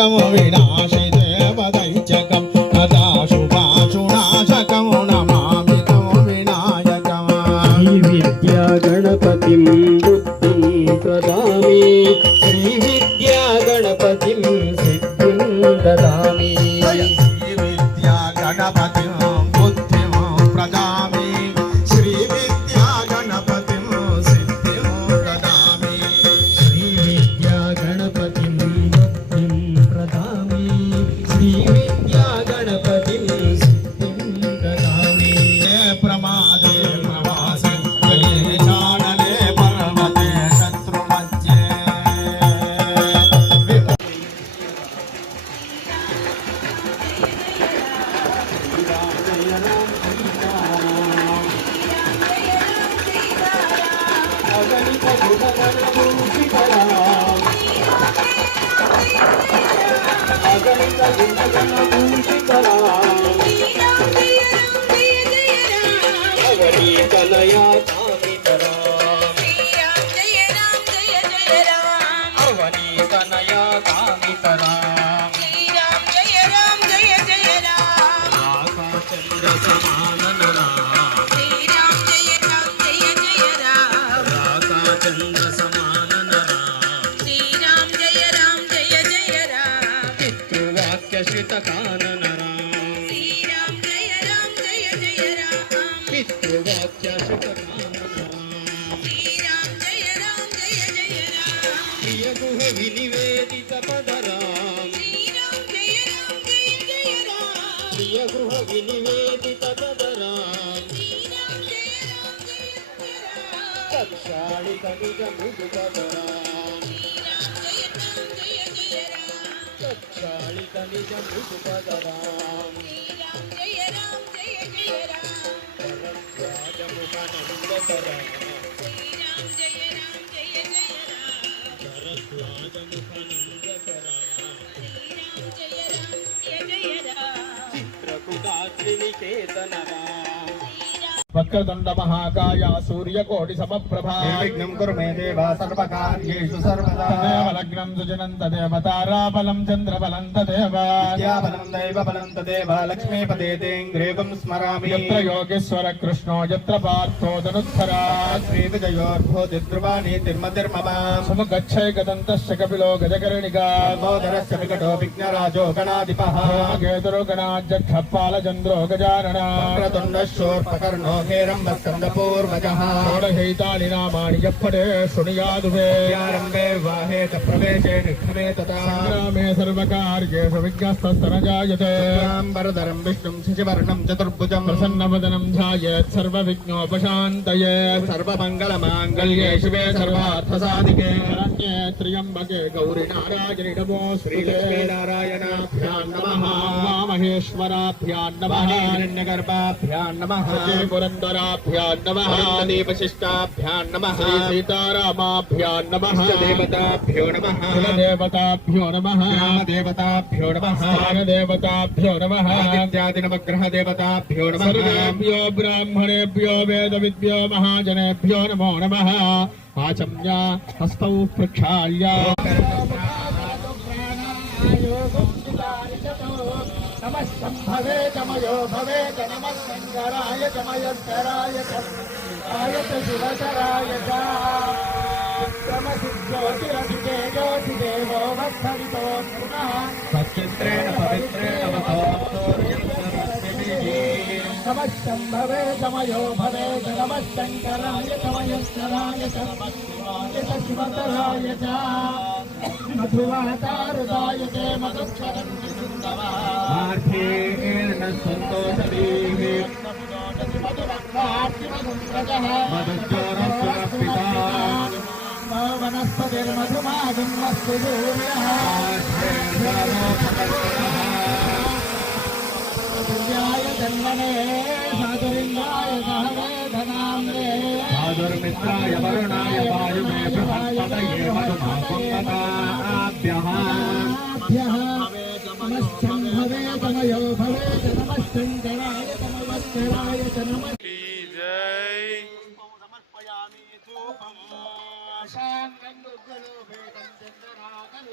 शोकमविनाशिन వినివేదిత పదరా ప్రియ గృహ వినివేదిత పదరా కక్షాళి కనిజ మృదు పదరా కక్షాళి కనిజ మృదు పదరా वक्रदंड महाकाय सूर्य कोटि समप्रभा निर्विघ्नं कुरु मे देवा। सर्वकार्येषु सर्वदा तदेवलग्नं सुजनं तदेव तदेव तदेव स्मरामि। यत्र योगेश्वर कृष्णो यत्र पार्थो धनुत्परात् गदन्तश्च कपिलो गजकर्णिका। मोदरश्च विकटो विघ्नराजो गणाधिपः। केतुरो గజానన వక్రతుండశోర్పకర్ణో హేరంబస్కందపూర్వజः షోడశైతాని నామాని ఎప్పడే శృణుయాదువే ఆరంభే వివాహేత ప్రవేశే నిక్షమే తథా సంగ్రామే సర్వకార్యేషు విఘ్నస్తస్తనజాయతే వరదరం విష్ణుం శశివర్ణం చతుర్భుజం ప్రసన్నవదనం ధ్యాయేత్ సర్వవిఘ్నోపశాంతయే సర్వమంగళమాంగళ్యే శివే సర్వార్థసాధికే శరణ్యే త్ర్యంబకే గౌరి నారాయణి నమో శ్రీలే లక్ష్మీనారాయణాభ్యాం నమః మహేశ్వరాభ్యాం నమః पुरंदराभ्या नमः। देवशिष्टाभ्या नमः। सीतारामाभ्या नमः। देवताभ्यो नमः। देवताभ्यो नमः। देवताभ्यो नमः। देवताभ्यो नमः। देवताभ्यो नमः। सर्वेभ्यो ब्राह्मणेभ्यो वेदविद्यो महाजनेभ्यो नमो नमः। आचम्य हस्तौ प्रक्षाल्या। నమః ఆచమ్య హస్తౌ ప్రక్షాళ్య నమస్సంభవే చమయో భవే నమః శంకరాయ చమయస్కరాయ చయ శివచరాయ జ్యోతిరధికే జ్యోతిదేవో వత్సరితో సచిత్రేణ పవిత్రేణ నమస్సంభవే చమయో భవే నమః శంకరాయ చమయస్కరాయ శివాయ శివతరాయ చ पार्थेन सन्तोषवीः मधुचोरसुरपिता वनस्पतिर्मधुमागुन्वस्तु भूमिः दिव्याय जन्मने साधुरिन्द्राय सहवे धनाम्रे साधुर्मित्राय वरुणाय वायुमे बृहस्पतये मधुमाकुम्भताभ्यः మధుమాకుంతతాభ్యః నమస్సంభవే తమయో భవేత నమః తమవత్కరాయ చ నమః సమర్పయామి ధూపం శాంతం దుర్గలో భేదం చంద్రరాగను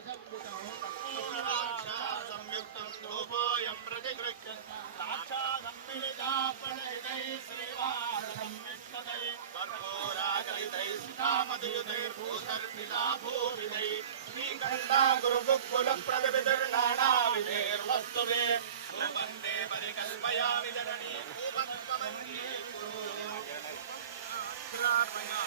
నందా గురుగుల ప్రగవిదర్నానా విదేర్వస్తులే వందే పరికల్పయా విదరణీ భూమత్వమందే గురు ప్రార్థనా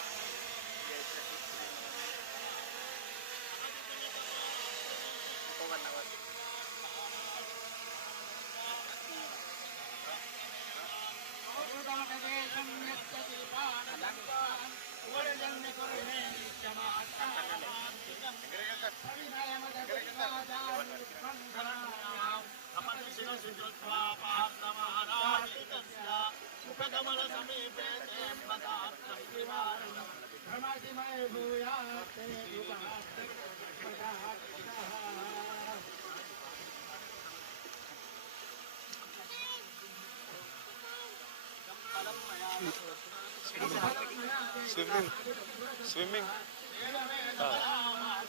ൂടാകദേശം നിത്യദീപാനലങ്കാരം ഒരു ജന്മ കുറേ స్విమ్మింగ్ స్విమ్మింగ్.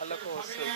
అల్లకు వస్తుంది.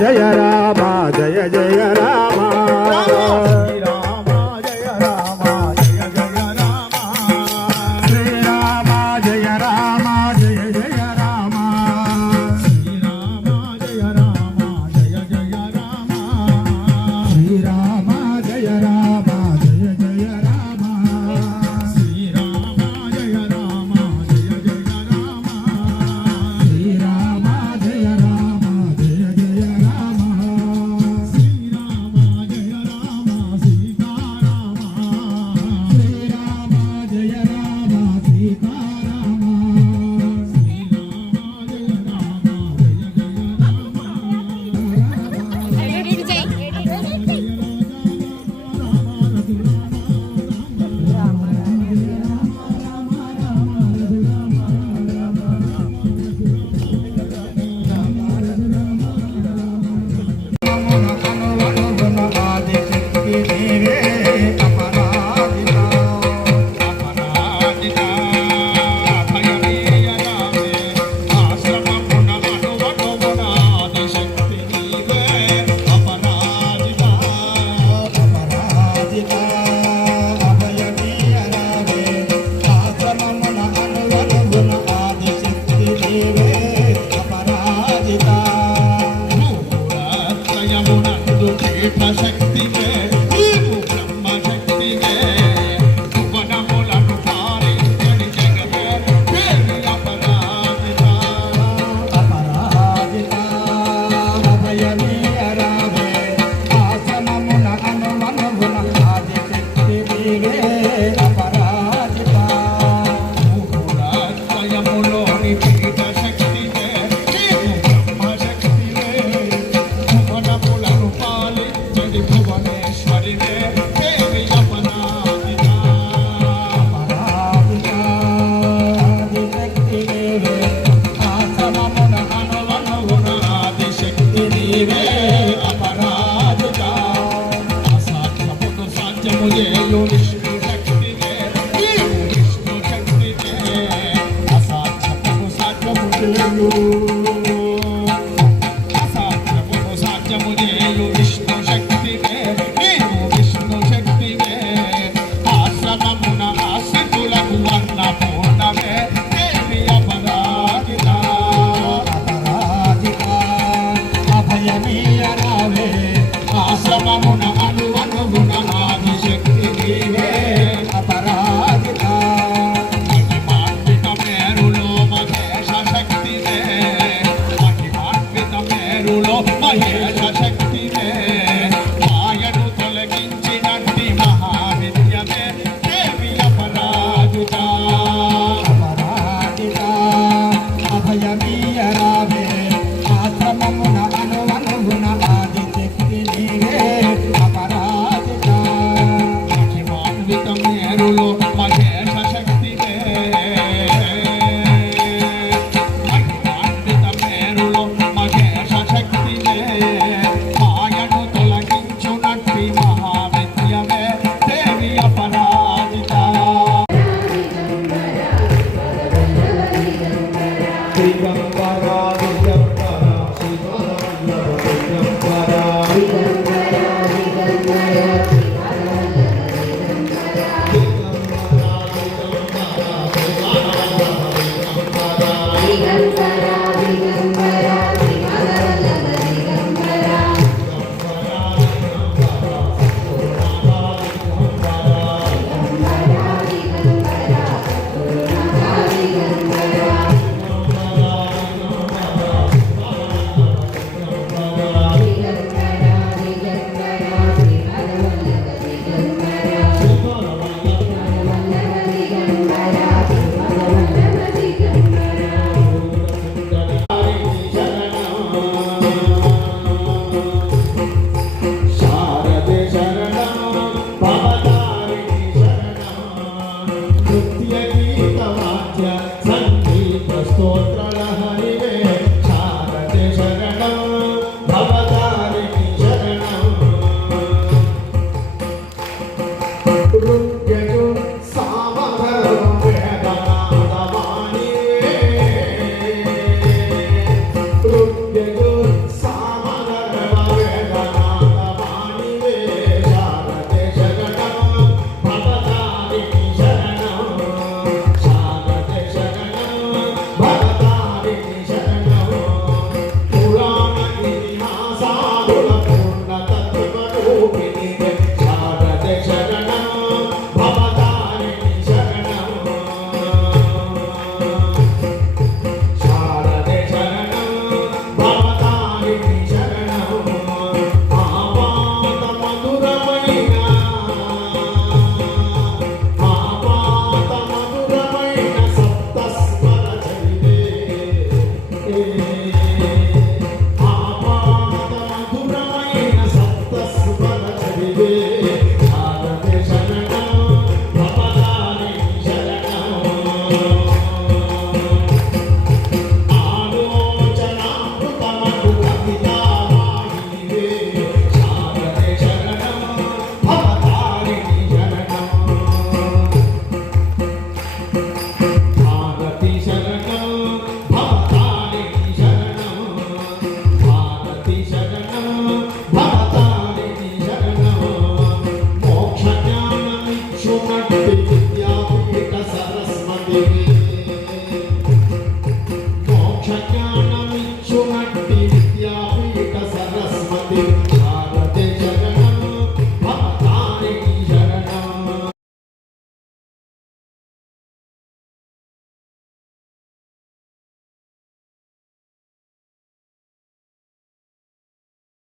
జయ రామ జయ జయ రామ.